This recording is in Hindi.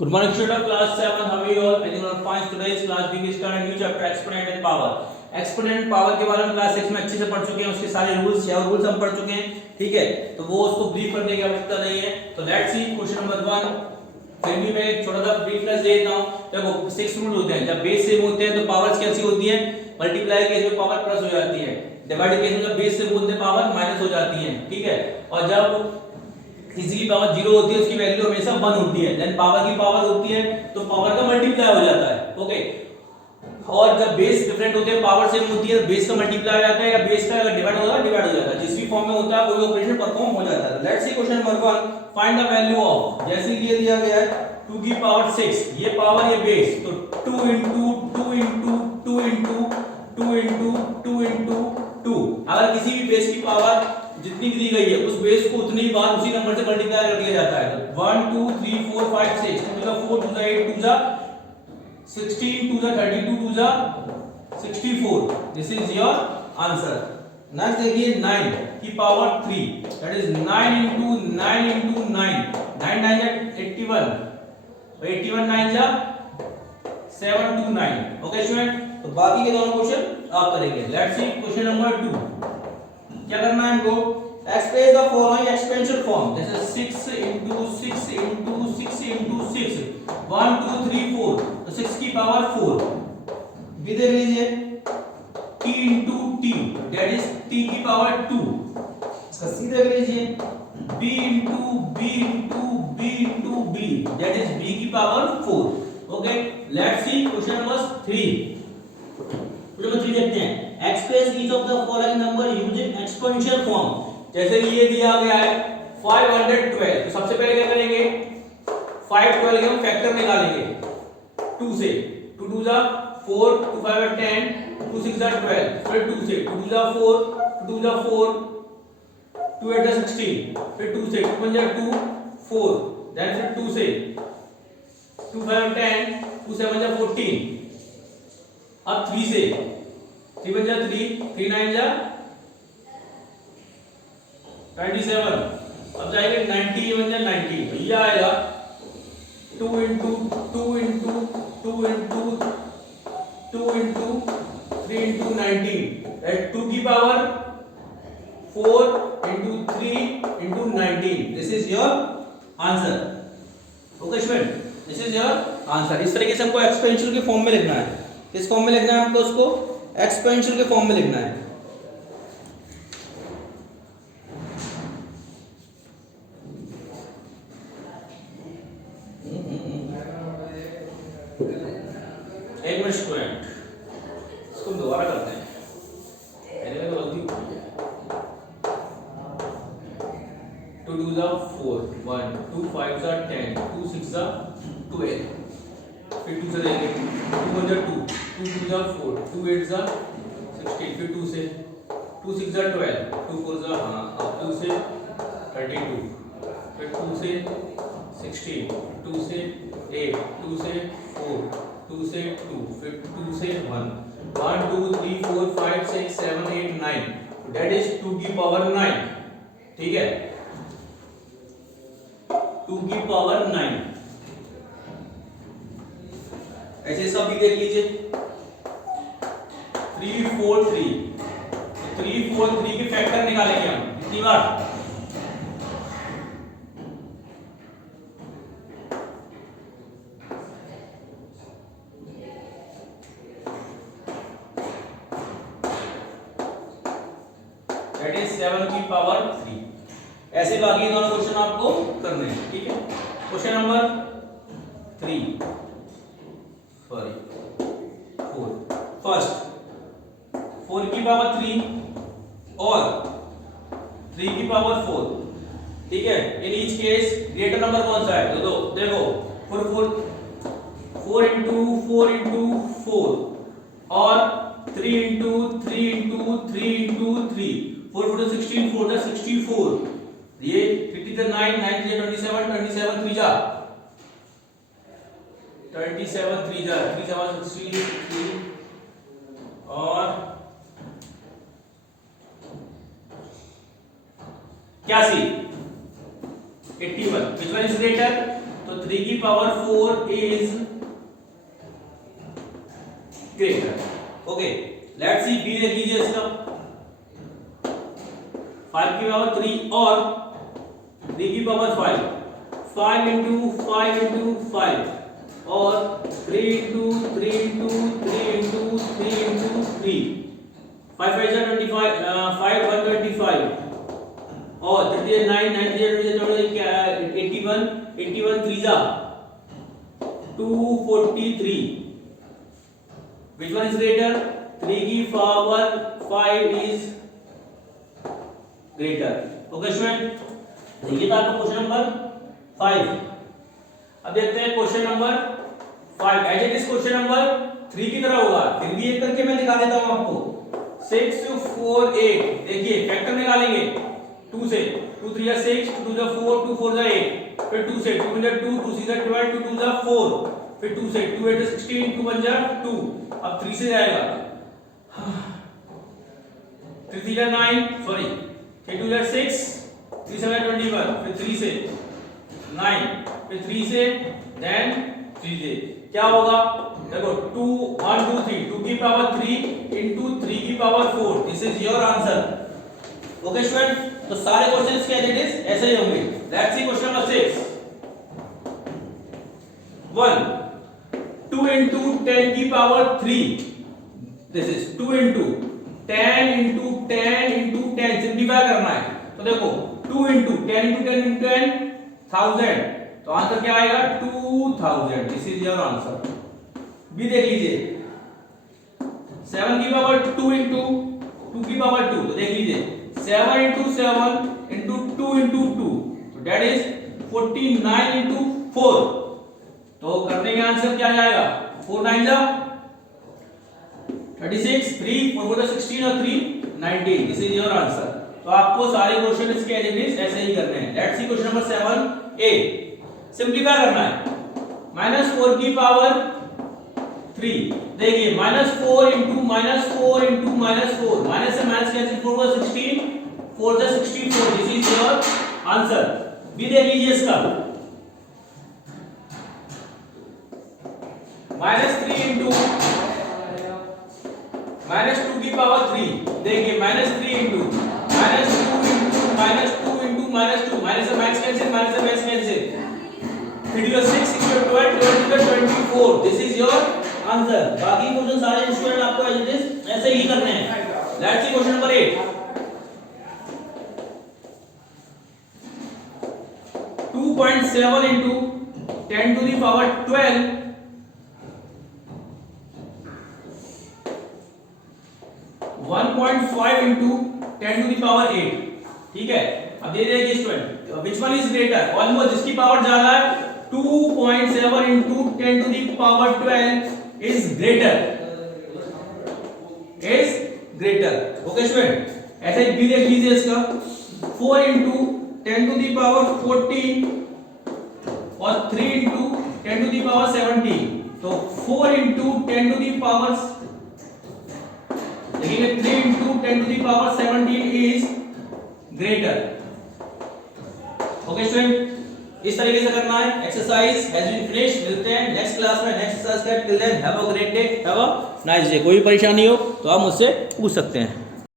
Good morning, student of class 7. How are you all? I think you are fine. Today's class we start a new chapter, exponent and power. Exponent power के बारे में क्लास 6 में अच्छे से पढ़ चुके हैं, उसके सारे रूल्स हम पढ़ चुके हैं, ठीक है। तो वो उसको ब्रीफ करने की आवश्यकता नहीं है। तो लेट्स सी क्वेश्चन नंबर 1। फिर भी मैं एक छोटा सा ब्रीफनेस दे देता हूं। देखो 6 रूल होते हैं, जब बेस सेम होते हैं तो पावर्स कैसी होती है, मल्टीप्लाई केस में पावर प्लस हो जाती है, डिवाइड केस में जब बेस सेम होते हैं पावर माइनस हो जाती है, ठीक है। और जब किसी की पावर 0 होती है उसकी वैल्यू हमेशा 1 होती है, देन पावर की पावर होती है तो पावर का मल्टीप्लाई हो जाता है, ओके। और जब बेस डिफरेंट होते हैं पावर सेम होती है, बेस का मल्टीप्लाई हो जाता है या बेस का डिवाइड होता है, डिवाइड हो जाता है, जिस भी फॉर्म में होता है वही ऑपरेशन परफॉर्म हो जाता है। Let's see question number 1, find the value of, जैसे ये दिया गया है 2 की पावर 6, ये पावर ये बेस, तो 2 into 2 into 2 into 2 into 2 into 2, अगर किसी भी बेस की पावर जितनी भी दी गई है उस बेस को उतनी ही बार उसी नंबर से मल्टीप्लाई कर दिया जाता है। 1 2 3 4 5 6 2 to the 4 to the 8 to the 16 to the 32 to the 64, this is your answer. Next देखिए 9 की power 3, that is 9 into 9 into 9, 9 9 जा 81, 81 9 जा 729, ओके स्टूडेंट। तो बाकी के दोनों क्वेश्चन आप करेंगे। लेट्स सी क्वेश्चन नंबर 2, क्या करना है हमको, express the following expansion form, जैसे 6 into 6 into 6 into 6, 1 2 3 4, तो 6 की पावर 4 भी देख लीजिए, t into t, that is t की पावर 2, इसका c देख लीजिए, b into b into b into b, that is b की power 4, okay. Let's C question number 3। Question number 3 देखते हैं, express each of the following number using exponential form, जैसे कि ये दिया गया है 512, तो सबसे पहले क्या करेंगे, 512 के हम फैक्टर निकालेंगे 2 से, 2 2 जा 4, 2 5 are 10, 2 6 are 12, फिर 2 से, 2 2 जा 4, 2 जा 4, 2 8 जा 16, फिर 2 से, 2 1 जा 2 4, देन फिर 2 से, 2 5 10, 2 7 जा 14, अब 3 से, 3 1 जा 3, 3 9 जा 27, अब जाएंगे 90 1 जा 90, तो ये आएगा 2 into 2 into 2 into 2 into 3 into 19, that 2 की power 4 into 3 into 19, this is your answer, okay student, this is your answer। इस तरीके से हमको एक्सपोनेंशियल के फॉर्म में लिखना है। किस फॉर्म में लिखना है हमको, उसको एक्सपोनेंशियल के फॉर्म में लिखना है। एक मिनट स्टूडेंट, इसको दोबारा करते हैं, पहले में तो गलती हुई है। 2 2 जा 4 1, 2 5 जा 10, 2 6 जा 12, फिर 2 से देंगे, 2 1 जा 2, 2 2 जा 4, 2 8 जा 16, फिर 2 से, 2 6 जा 12, 2 4 जा, हाँ अब 2 से 32, फिर 2 से 16, 2 से 8, 2 से 4, 2 से 2, फिर 2 से 1, 1 2 3 4 5 6 7 8 9, दैट इज 2 की पावर 9, ठीक है, 2 की पावर 9। ऐसे सब भी देख लीजिए, 3 4 3, तो 3 4 3 के फैक्टर निकालेंगे हम कितनी बार, दैट इज 7 की पावर 3। ऐसे बाकी दोनों क्वेश्चन आपको करने हैं, ठीक है। क्वेश्चन नंबर 3 सॉरी 4, फर्स्ट 4 की पावर 3 और 3 की पावर 4, ठीक है। In each case greater number कौन सा है, तो देखो 4 into 4 into 4 और 3 into 3 into 3 into 3, 4 4 16, 4 जा 64, ये 50 जा 9, 9 जा 27, 27 3 जा 27 3 जा 3 7 16 और क्या सी 81, which one is greater, तो 3 की power 4 is greater. Okay, let's see B देख लीजिए इसका 5 की पावर 3 और 3 की पावर 5, 5 into 5 into 5 और 3 into 3 into 3 into 3 into 3, 5 5 is 25, 5 125 और 3 9 9 81, 81 3 जा 243, which one is greater? 3 की power 5 is greater। Okay student, ये था आपका क्वेश्चन नंबर 5। अब देखते हैं question number 5। As it is question number 3 की तरह होगा, फिर भी एक करके मैं दिखा देता हूं आपको। 6 4 8, देखिए फैक्टर निकालेंगे 2 से, 2 3 जा 6, 2 2 जा 4, 2 4 जा 8, फिर 2 से 2 जा 2, 2 6 जा 12, 2 2 जा 4, फिर 2 से 2 8 जा 16, 2 1 जा 2, अब 3 से जाएगा 3 3 जा 9, सॉरी 3 2 जा 6, 3 7 21, फिर 3 से 9, फिर 3 से देन 3 से क्या होगा? देखो 2 1 2 3, 2 की पावर 3 into 3 की power 4, this is your answer. Okay student, तो सारे क्वेश्चंस के एज इट इज ऐसे ही होंगे। Let's see question number 6। 1 2 into 10 की power 3, this is 2 into 10 into 10 into 10, simplify करना है। तो देखो 2 into 10 into 10 into 10 1000, तो आंसर क्या आएगा? 2000, this is your answer. B देख लीजिए 7 की पावर 2 into 2 की पावर 2, तो देख लीजिए 7 into 7 into 2 into 2, तो दैट इज 49 into 4, तो करने का आंसर क्या जाएगा? 4 9 जा 36, 3 4 4 16 और 3 19, दिस इज योर आंसर। तो आपको सारे क्वेश्चन इसके एज इट इज ऐसे ही करने हैं। Let's see question number 7a, simplify करना है। -4 की पावर 3, देखिए -4 into -4 into -4, माइनस से माइनस कैंसिल, 4 4 16, 4 जा 64, this is your answer. B देख लीजिए इसका -3 into -2 की पावर 3, देखिए -3 into -2 into -2 into -2, माइनस से माइनस कैंसिल, माइनस से minus cancel, 3 6 6 12 12 24, this is your answer. बाकी क्वेश्चन सारे स्टूडेंट आपको एज इट इज ऐसे ही करने हैं। Let's see question number 8। 2.7 into 10 to the power 12 1.5 into 10 to the power 8, ठीक है। अब दे देंगे student which one is greater, almost जिसकी पावर ज्यादा है 2.7 into 10 to the power 12 is greater, okay student. ऐसे ही बी देख लीजिए इसका 4 into 10 to the power 14 और 3 into 10 to the power 17, तो 4 into 10 to the power, देखिए 3 into 10 to the power 17 is greater। Okay student, इस तरीके से करना है। Exercise has been finished. मिलते हैं नेक्स्ट क्लास में नेक्स्ट एक्सरसाइज का। Till then have a great day, have a nice day. कोई परेशानी हो तो आप मुझसे पूछ सकते हैं।